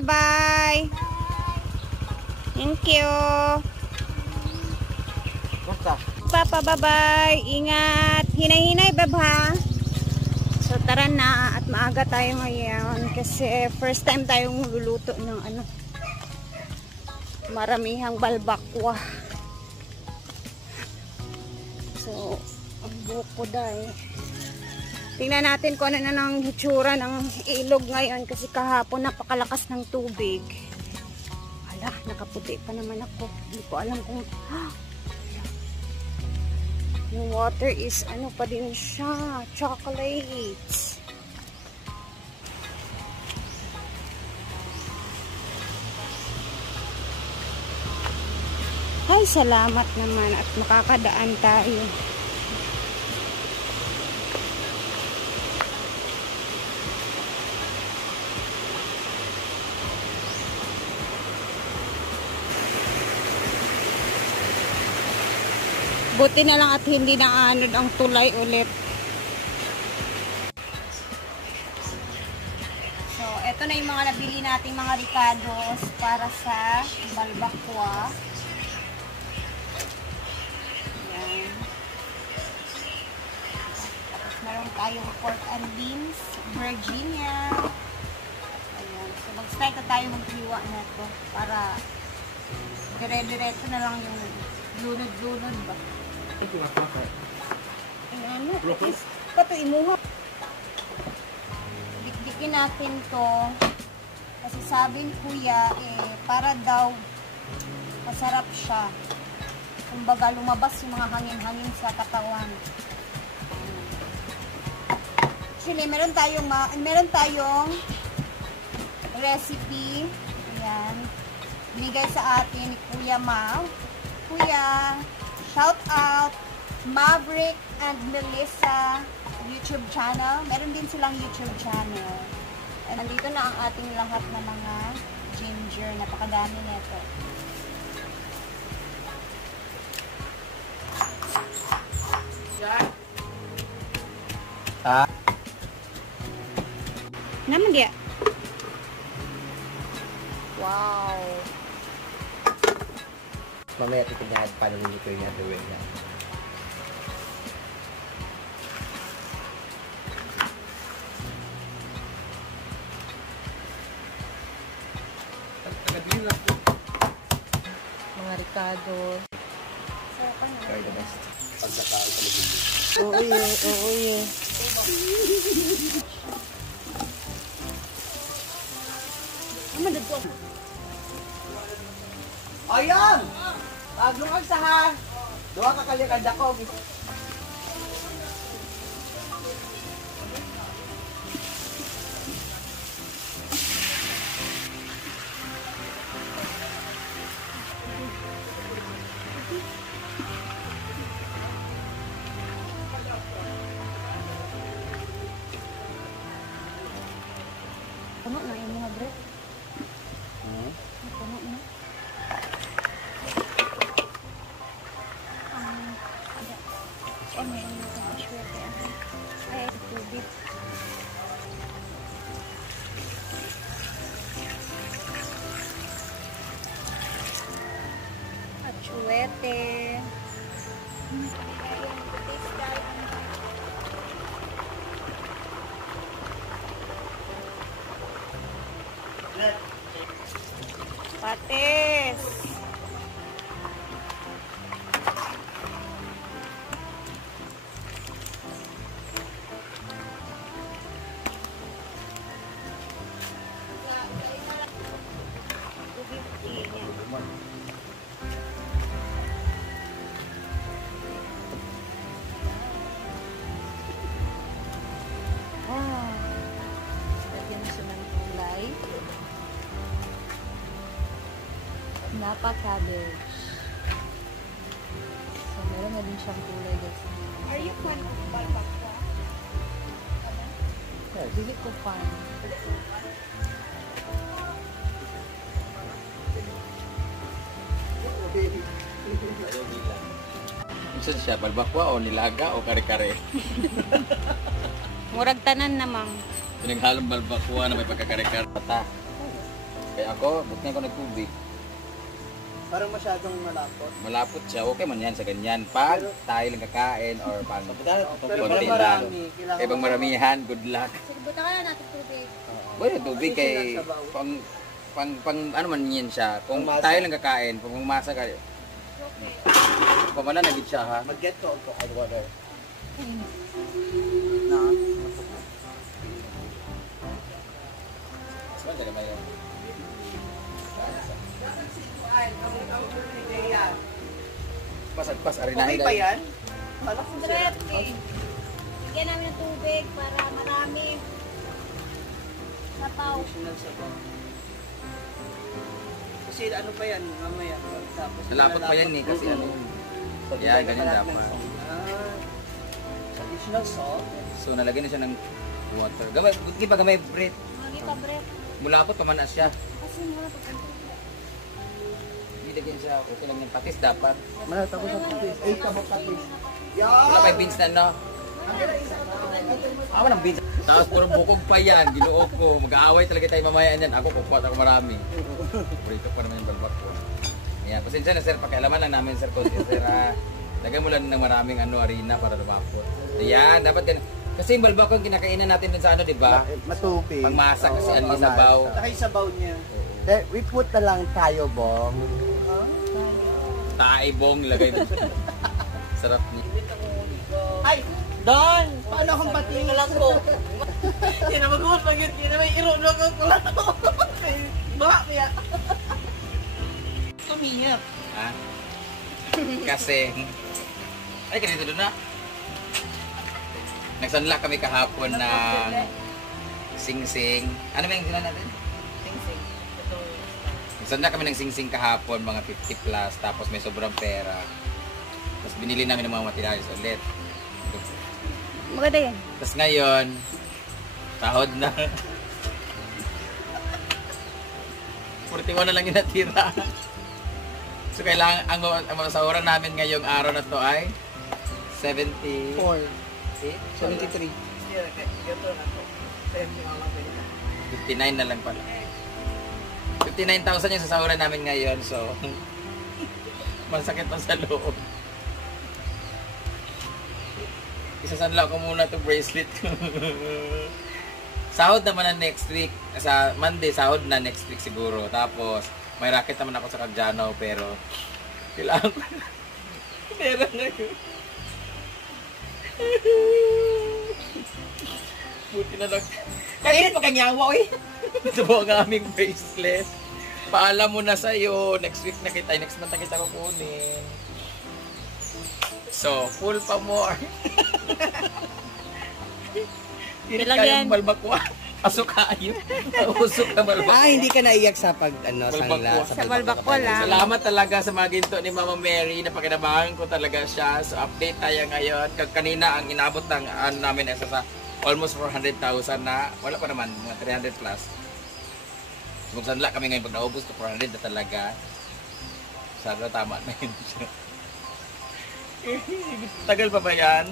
Bye. Thank you. Papa, bye-bye. Ingat. Hinay-hinay, baba. So, tara na. At maaga tayo ngayon. Kasi first time tayong luluto ng maramihang balbakwa. So, ang buhok ko dahil. Tingnan natin kung ano na ng hitsura ng ilog ngayon. Kasi kahapon napakalakas ng tubig. Hala, nakaputi pa naman ako. Hindi ko alam kung... Yung water is ano pa din siya, chocolates. Ay, salamat naman at makakadaan tayo. Buti na lang at hindi naanod ang tulay ulit. So, eto na yung mga nabili nating mga ricados para sa balbakwa. Ayan. Tapos meron tayong pork and beans, Virginia. Ayan. So, mag-start na tayo maghiwa na ito para dire-diretso na lang yung lunod-lunod ba? Ano? Pato imuha. Dikdikin natin to. Kasi sabi ni kuya, para daw masarap siya. Kumbaga lumabas yung mga hangin-hangin sa katawan. Actually, meron tayong recipe. Ayan. Binigay sa atin ni Kuya Mal. Kuya, shout out Maverick and Melissa YouTube channel. Meron din silang YouTube channel. And nandito na ang ating lahat na mga ginger. Napakadami nito. Naman dia. Wow. Mamaya titignan paano nito yung gawin na. Mga ricado. Sorry, the best. Pagkakain sa lubid. Oo yun, oo yun. Ayan! Paglungag sa ha! Duha ka kalikad ako. Puno na yung mga bread. Puno na. Meron na sa aswerte. Ay, tubig. Aswerte. Patis. Lagyan mo siya ng kulay. Napa cabbage. So, meron na din siyang kulay guys. Are you fan of balbakwa? Dili ko fan. Isa siya, balbakwa o nilaga o kare-kare? Murag tanan namang. Pinaghalong balbakwa na may pagkakare-kare. Kaya ako, buti nga ako nagtubig. Parang masyadong malapot. Malapot siya, okay man yan sa ganyan. Pag tayo lang kakain or pang Pero konti pag lang. marami, kailangan Kaya pag maramihan, good luck. Sige, buta ka na natin tubig. Bueno, tubig kay pang ano man yan siya. Kung tayo lang kakain, pag umasa ka, pamala na gid siya ha. Mag-get ko ang cold water. Saan ka naman yun? Pasagpas, arinahin Okay pa yan? Kala ko sila. Diretso. Bigyan namin ng tubig para marami. Sapaw. Additional sabaw. Kasi ano pa yan, mamaya. Tapos Nalapot pa yan eh, kasi ano. Yeah, ganyan dapat. Additional salt. So nalagyan na siya ng water. Gamay, buti pa gamay bread. Mami pa, Brett. Mulapot pa man na siya. Kasi muna pag Ilagyan siya, okay lang yung patis dapat. Tapos ang patis. Ay, kabok patis. Wala pa yung beans na no? Awa ng beans. Tapos puro bukog pa yan, ginuog ko. Mag-aaway talaga tayo mamaya yan. Ako, kukuha ako marami. Paborito pa naman yung balbak ko. Ayan, pasensya na sir, pakialaman lang namin sir. Sir, lagyan mo lang ng maraming harina para lumapot. Ayan, dapat ganun. Kasi yung balbak ko yung kinakainan natin dun sa ano, di ba? Matupig. Pangmasa kasi ano yung sabaw. Saka yung sabaw niya. We put na lang tayo, Bong. Taibong lagay mo. Sarap niya. Ay! Don! Paano akong patingin na lang ko? Hindi na mag-uot mag yun. Hindi na may iro na kang pula ko. Baka kaya. Tumiyak. Ha? Kasi, ay ganito doon na. Nagsanla kami kahapon ng sing-sing. Ano ba yung sila natin? Sing-sing. Nagsanla kami ng sing-sing kahapon, mga 50 plus, tapos may sobrang pera. Tapos binili namin ng mga materials ulit. maganda yan. Tapos ngayon, sahod na. 41 na lang yung natira. So kailangan, ang masahuran namin ngayong araw na to ay 70... 73. 59 na lang pala. 59,000 yung sasahuran namin ngayon, so masakit na sa loob. Isasanla ko muna itong bracelet ko. Sahod naman na next week. Sa Monday, sahod na next week siguro. Tapos, may racket naman ako sa Kagjano, pero kailangan ko na. Pera na yun. Buti na lang. Kaya pa kanyawa, oy. Ito po ang aming bracelet. Paalam mo na sa'yo. Next week na kita. Next month na kita kukunin. So, full pa more. Hindi kayang balbakwa. Pasok kayo. Usok na balbakwa. Hindi ka naiyak sa pag, ano, Balbakwa. sa Sa balbakwa lang. Salamat talaga sa mga ginto ni Mama Mary. Napakinabangan ko talaga siya. So, update tayo ngayon. Kanina, ang inabot ng namin ay sa almost 400,000 na. Wala pa naman, mga 300 plus. Kung sanla kami ngayon, pag naubos to 400 na talaga. Sana tama na yun siya. Tagal pa ba yan?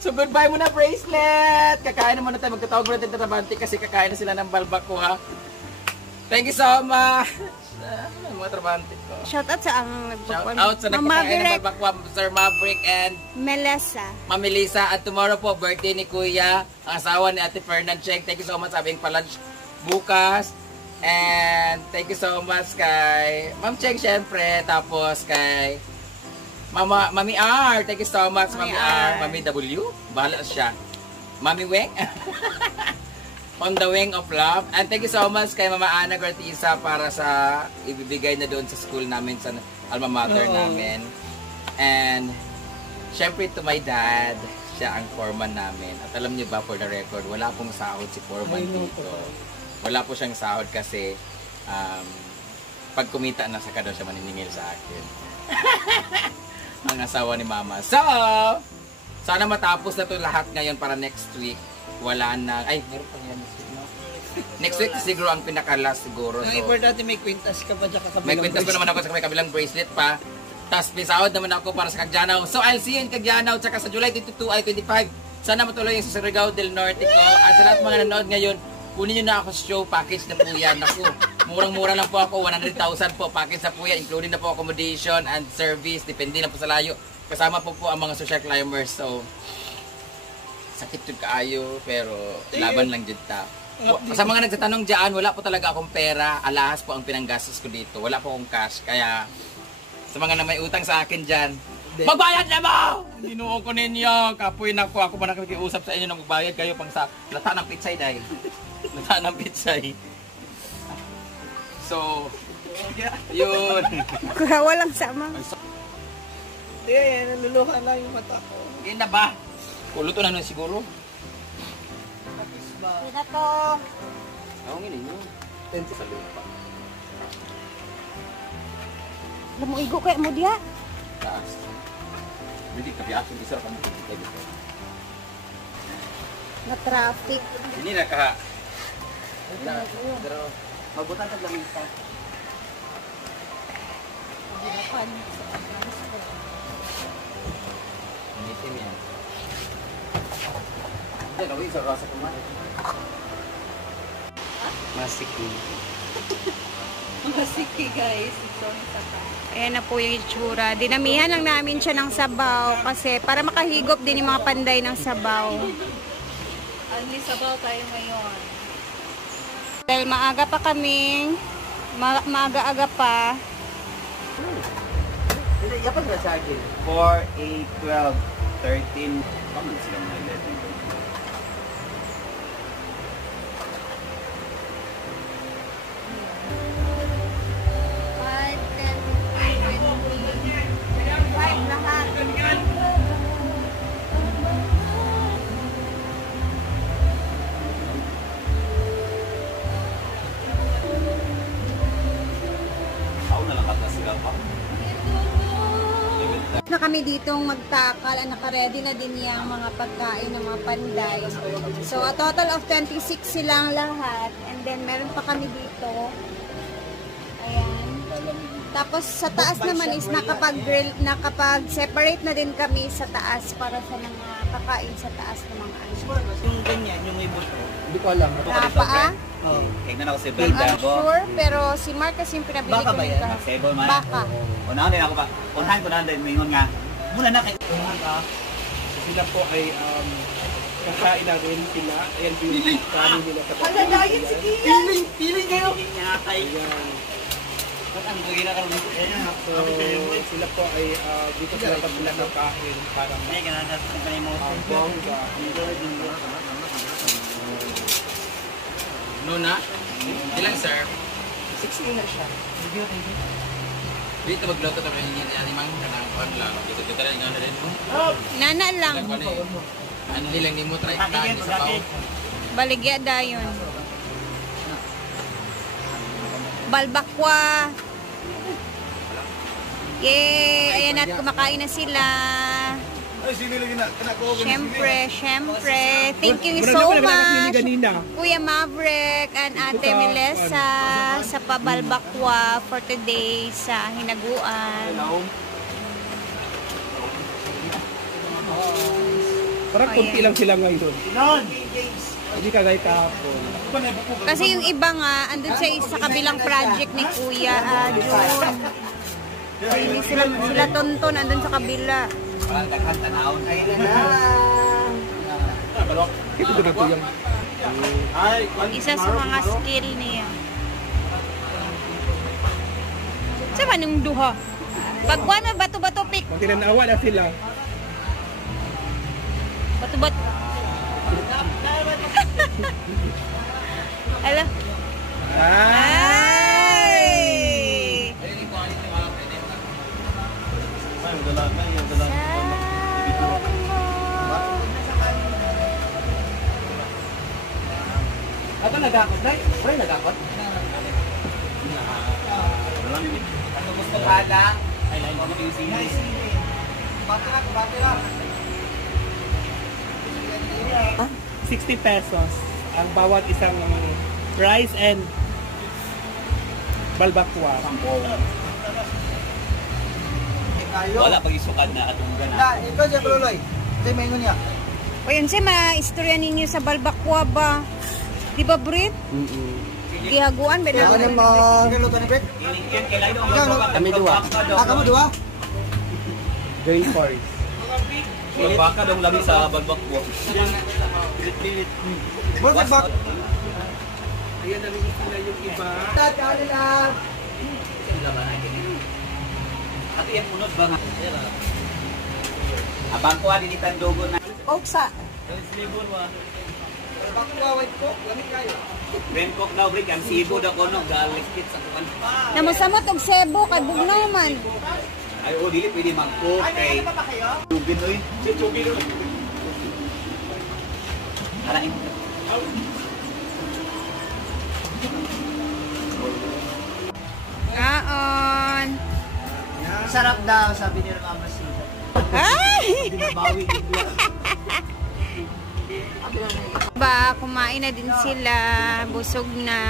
So goodbye muna bracelet! Kakain na muna tayo. Magtatawag muna tayo ng Trabante kasi kakain na sila ng balbak ko ha. Thank you so much! Mga Trabante ko. Shout out sa ang Shout out sa nagkakain ng balbak ko, Sir Maverick and Melissa. Mami Lisa. At tomorrow po, birthday ni Kuya, ang asawa ni Ate Fernand Cheng. Thank you so much sa aming pa-lunch bukas. And thank you so much kay Ma'am Cheng syempre, tapos kay Mami R. Thank you so much Mami R. Mami W. Bahala siya. Mami Weng. On the wing of love. And thank you so much kay Mama Ana Gartiza para sa ibibigay na doon sa school namin, sa alma mater namin. And syempre to my dad, siya ang foreman namin. At alam niyo ba, for the record, wala pong sahod si foreman dito. Wala po siyang sahod kasi pag kumita na saka daw siya maniningil sa akin. Ang asawa ni Mama. So, sana matapos na to lahat ngayon para next week. Wala na. Ay, meron pa yan. Next week siguro ang pinaka-last siguro. Ang So, importante may kwintas ka pa dyan kakabilang. may kwintas pa naman ako sa may kabilang bracelet pa. Tapos may sahod naman ako para sa Kagjanaw. So, I'll see you in Kagjanaw. Tsaka sa July 22 ay 25. Sana matuloy yung sa Surigao del Norte ko. At sa lahat mga nanood ngayon, kunin nyo na ako sa show, package na po yan. Naku, murang-mura lang po ako, 100,000 po, package na po yan, including na po accommodation and service, depende na po sa layo. Kasama po ang mga social climbers, so sakit yung kaayo, pero laban lang dyan ta. Sa mga nagtatanong dyan, wala po talaga akong pera, alahas po ang pinanggastos ko dito, wala po akong cash, kaya sa mga na may utang sa akin dyan, magbayad na mo! Dinuo ko ninyo, kapoy na ako ba nakikiusap sa inyo na magbayad kayo pang sa lata ng pitsay dahil. Lata ng pitsay. So, yun. Walang sama. Hindi, naluluha lang yung mata ko. Hindi na ba? Kuluto na nun siguro. Hindi na to. Ako ninyo. Tento sa lupa. Alam mo, igo kayo mo diya. Taas. Hindi ka biyasin, isa ka mo dito. Na traffic. Hindi na ka. Pero, mabutan sa lamisa. Initim yan. Hindi, gawin sa rasa kumain. Masiki. Masiki guys. Ito ang saka. Ayan na po yung itsura. Dinamihan lang namin siya ng sabaw kasi para makahigop din yung mga panday ng sabaw. Only sabaw tayo ngayon. Dahil maaga pa kaming, maaga-aga pa. Hindi, dapat na sa akin. 4, 8, 12, 13. Paano sila mga 11? Na kami ditong magtakal, naka-ready na din yung mga pagkain ng mga panday. So, a total of 26 silang lahat. And then, meron pa kami dito. Ayan. Tapos, sa taas naman is nakapag-grill, nakapag-separate na din kami sa taas para sa mga kakain sa taas ng mga ano. Yung ganyan, yung may buto. Hindi ko alam. Napaa? Oh. Tignan ako si I'm Brenda. sure, pero si Mark kasi yung pinabili Baka ko ba nito. yan? Sebo man. Baka. Unahan din ako pa. Unahan ko na din. Mingon nga. Muna na kay... Sila po ay kakain na rin sila. Ayan po yung kanin nila kapag. Magdadayin si Kia! Piling kayo! Ayan. Ang gagawin na karoon. So, sila po ay dito sila pag sila kakain para May ganaan sa kanay mo. bongga. Nuna? Ilang sir? 16 na siya. Dito magluto tayo ng animang kanang lang. Dito lang nga na rin mo. Nana lang. Ano nilang ni mo try tag sa pao. Baligya dayon. Balbakwa. Yay! Ayan at kumakain na sila. Syempre. Thank you so much, Kuya Maverick and Ate Melissa sa pabalbakwa for today sa hinaguan. Parang kunti lang sila ngayon. Hindi kagaya kahapon. Kasi yung iba nga, andun sa kabilang project ni Kuya. Doon. Hindi sila tonton, andun sa kabila. Parang daghan tanawon. Ayun na. Ito na po yung... Isa sa mga skill niya. Sa manong duha? Pagkuha na bato-bato pick. Tinanawa na sila. Bato-bato. Ala. Ay! Ako nagakot na. Wala nagakot. Ano gusto ka lang? Ay, lain ko yung sino. Bakit 60 pesos ang bawat isang rice and balbakwa. Wala pag isukan na atong gana. ikaw dyan, Bruloy. Ito yung maingon niya. O yun siya, ma-istorya ninyo sa balbakwa ba? Di ba, Brit? Gihaguan, ba na? Kami dua. Kamu dua? Green forest. Baka dong lagi sa bagbak ko. Bagbak. Ayan na rin sila yung iba. Ati yang unod ba nga? Abang ko din itandogo na. Oksa. Ren cook daw break ang sibo daw kono galikit sa kuan. Namusamot og sebo kay bugnaw man. Ay o dili pwede mag-cook kay Jubin oy. Si Jubin oy. Halain. Kaon. Sarap daw, sabi ni Mama Sita. Ay! Binabawi bigla. Ba, kumain na din sila. Busog na.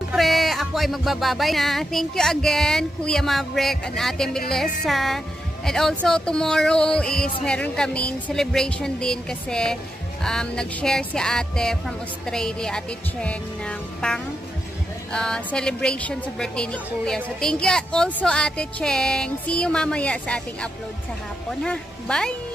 Siyempre, ako ay magbababay na. Thank you again, Kuya Maverick and Ate Melissa. And also, tomorrow is meron kaming celebration din kasi nag-share si ate from Australia, Ate Cheng, ng celebration sa birthday ni Kuya. So, thank you also, Ate Cheng. See you mamaya sa ating upload sa hapon, ha? Bye!